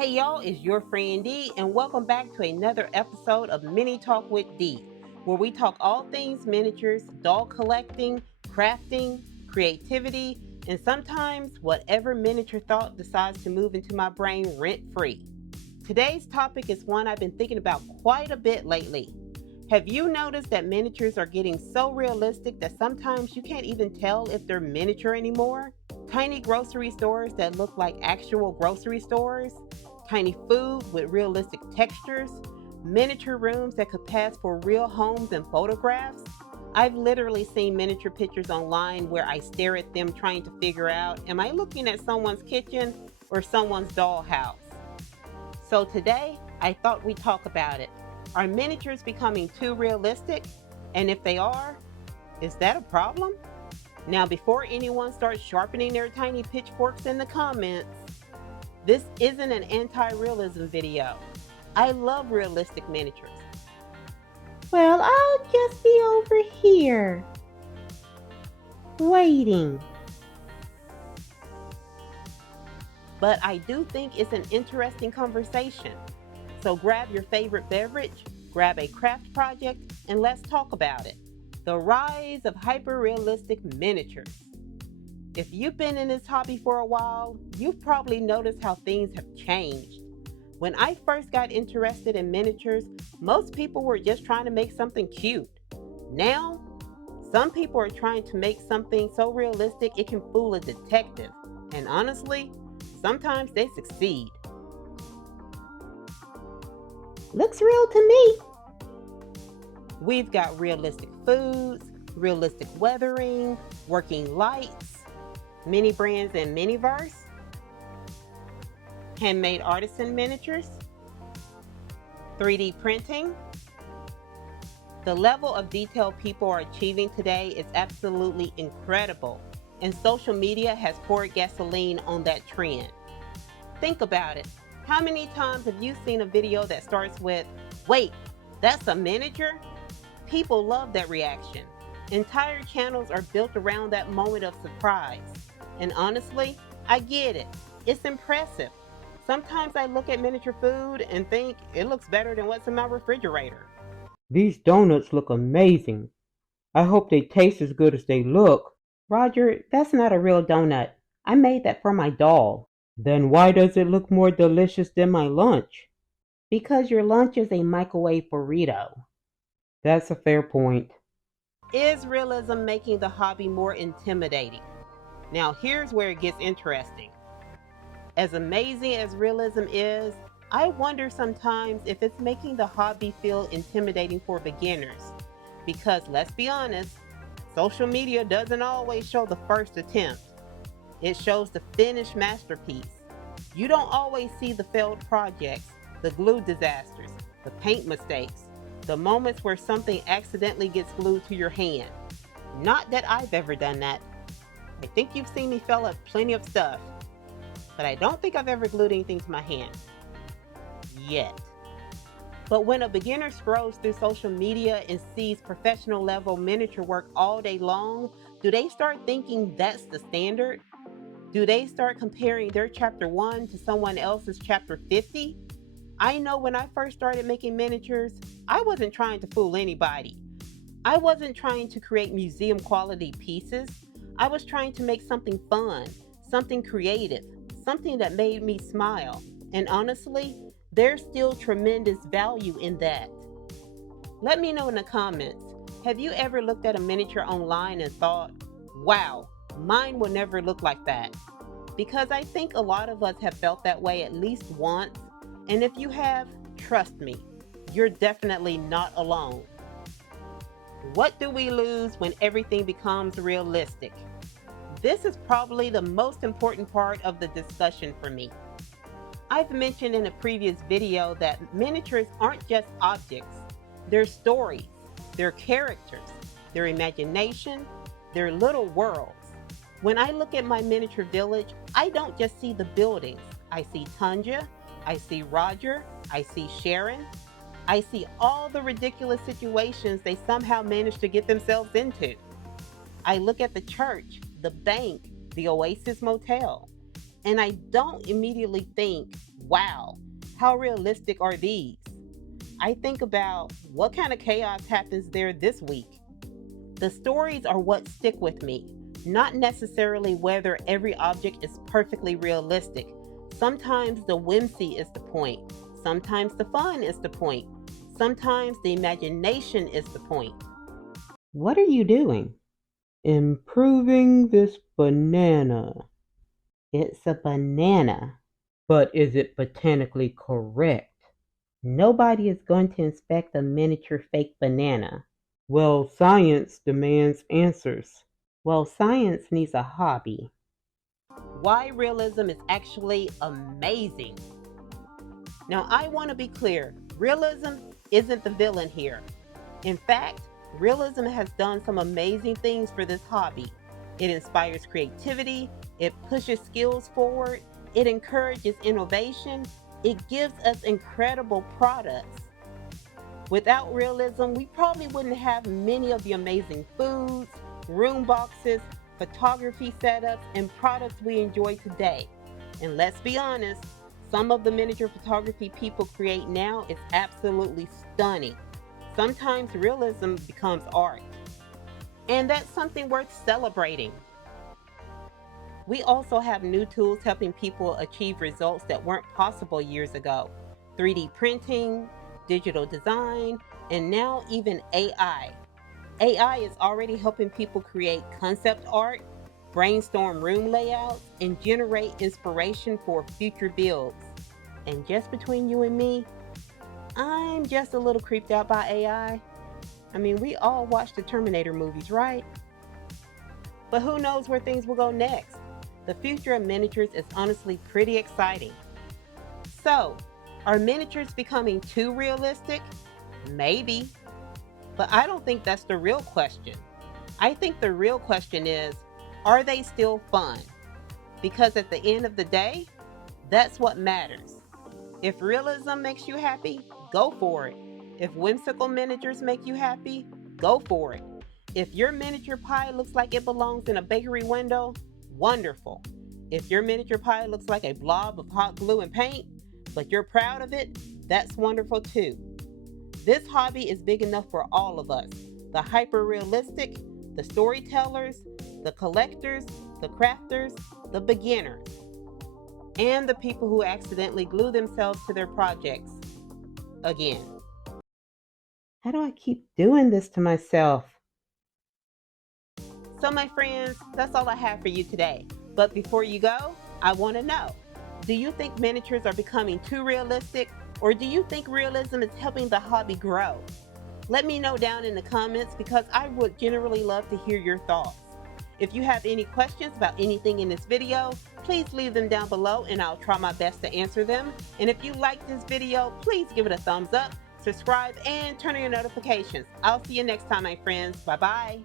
Hey y'all, it's your friend D, and welcome back to another episode of Mini Talk with D, where we talk all things miniatures, doll collecting, crafting, creativity, and sometimes whatever miniature thought decides to move into my brain rent free. Today's topic is one I've been thinking about quite a bit lately. Have you noticed that miniatures are getting so realistic that sometimes you can't even tell if they're miniature anymore? Tiny grocery stores that look like actual grocery stores, tiny food with realistic textures, miniature rooms that could pass for real homes and photographs. I've literally seen miniature pictures online where I stare at them trying to figure out, am I looking at someone's kitchen or someone's dollhouse? So today, I thought we'd talk about it. Are miniatures becoming too realistic? And if they are, is that a problem? Now, before anyone starts sharpening their tiny pitchforks in the comments, this isn't an anti-realism video. I love realistic miniatures. Well, I'll just be over here, waiting. But I do think it's an interesting conversation. So grab your favorite beverage, grab a craft project, and let's talk about it. The rise of hyper-realistic miniatures. If you've been in this hobby for a while, you've probably noticed how things have changed. When I first got interested in miniatures, most people were just trying to make something cute. Now, some people are trying to make something so realistic it can fool a detective. And honestly, sometimes they succeed. Looks real to me. We've got realistic foods, realistic weathering, working lights, mini brands and Miniverse, handmade artisan miniatures, 3D printing. The level of detail people are achieving today is absolutely incredible, and social media has poured gasoline on that trend. Think about it. How many times have you seen a video that starts with, "Wait, that's a miniature?" People love that reaction. Entire channels are built around that moment of surprise. And honestly, I get it. It's impressive. Sometimes I look at miniature food and think it looks better than what's in my refrigerator. These donuts look amazing. I hope they taste as good as they look. Roger, that's not a real donut. I made that for my doll. Then why does it look more delicious than my lunch? Because your lunch is a microwave burrito. That's a fair point. Is realism making the hobby more intimidating? Now, here's where it gets interesting. As amazing as realism is, I wonder sometimes if it's making the hobby feel intimidating for beginners. Because let's be honest, social media doesn't always show the first attempt. It shows the finished masterpiece. You don't always see the failed projects, the glue disasters, the paint mistakes, the moments where something accidentally gets glued to your hand. Not that I've ever done that. I think you've seen me fail at plenty of stuff, but I don't think I've ever glued anything to my hand. Yet. But when a beginner scrolls through social media and sees professional level miniature work all day long, do they start thinking that's the standard? Do they start comparing their chapter 1 to someone else's chapter 50? I know when I first started making miniatures, I wasn't trying to fool anybody. I wasn't trying to create museum quality pieces. I was trying to make something fun, something creative, something that made me smile. And honestly, there's still tremendous value in that. Let me know in the comments, have you ever looked at a miniature online and thought, wow, mine will never look like that? Because I think a lot of us have felt that way at least once. And if you have, trust me, you're definitely not alone. What do we lose when everything becomes realistic? This is probably the most important part of the discussion for me. I've mentioned in a previous video that miniatures aren't just objects. They're stories, they're characters, their imagination, their little worlds. When I look at my miniature village, I don't just see the buildings. I see Tonja, I see Roger, I see Sharon. I see all the ridiculous situations they somehow managed to get themselves into. I look at the church, the bank, the Oasis Motel, and I don't immediately think, wow, how realistic are these? I think about what kind of chaos happens there this week. The stories are what stick with me, not necessarily whether every object is perfectly realistic. Sometimes the whimsy is the point. Sometimes the fun is the point. Sometimes the imagination is the point. What are you doing? Improving this banana. It's a banana. But is it botanically correct? Nobody is going to inspect a miniature fake banana. Well, science demands answers. Well, science needs a hobby. Why realism is actually amazing. Now, I want to be clear, realism isn't the villain here. In fact, realism has done some amazing things for this hobby. It inspires creativity, it pushes skills forward, it encourages innovation, it gives us incredible products. Without realism, we probably wouldn't have many of the amazing foods, room boxes, photography setups, and products we enjoy today. And let's be honest, some of the miniature photography people create now is absolutely stunning. Sometimes realism becomes art. And that's something worth celebrating. We also have new tools helping people achieve results that weren't possible years ago. 3D printing, digital design, and now even AI. AI is already helping people create concept art, brainstorm room layouts, and generate inspiration for future builds. And just between you and me, I'm just a little creeped out by AI. I mean, we all watch the Terminator movies, right? But who knows where things will go next? The future of miniatures is honestly pretty exciting. So, are miniatures becoming too realistic? Maybe. But I don't think that's the real question. I think the real question is, are they still fun? Because at the end of the day, that's what matters. If realism makes you happy, go for it. If whimsical miniatures make you happy, go for it. If your miniature pie looks like it belongs in a bakery window, wonderful. If your miniature pie looks like a blob of hot glue and paint, but you're proud of it, that's wonderful too. This hobby is big enough for all of us. The hyper-realistic, the storytellers, the collectors, the crafters, the beginners, and the people who accidentally glue themselves to their projects. Again. How do I keep doing this to myself? So my friends, that's all I have for you today. But before you go, I want to know, do you think miniatures are becoming too realistic, or do you think realism is helping the hobby grow? Let me know down in the comments because I would generally love to hear your thoughts. If you have any questions about anything in this video, please leave them down below and I'll try my best to answer them. And if you like this video, please give it a thumbs up, subscribe, and turn on your notifications. I'll see you next time, my friends. Bye-bye.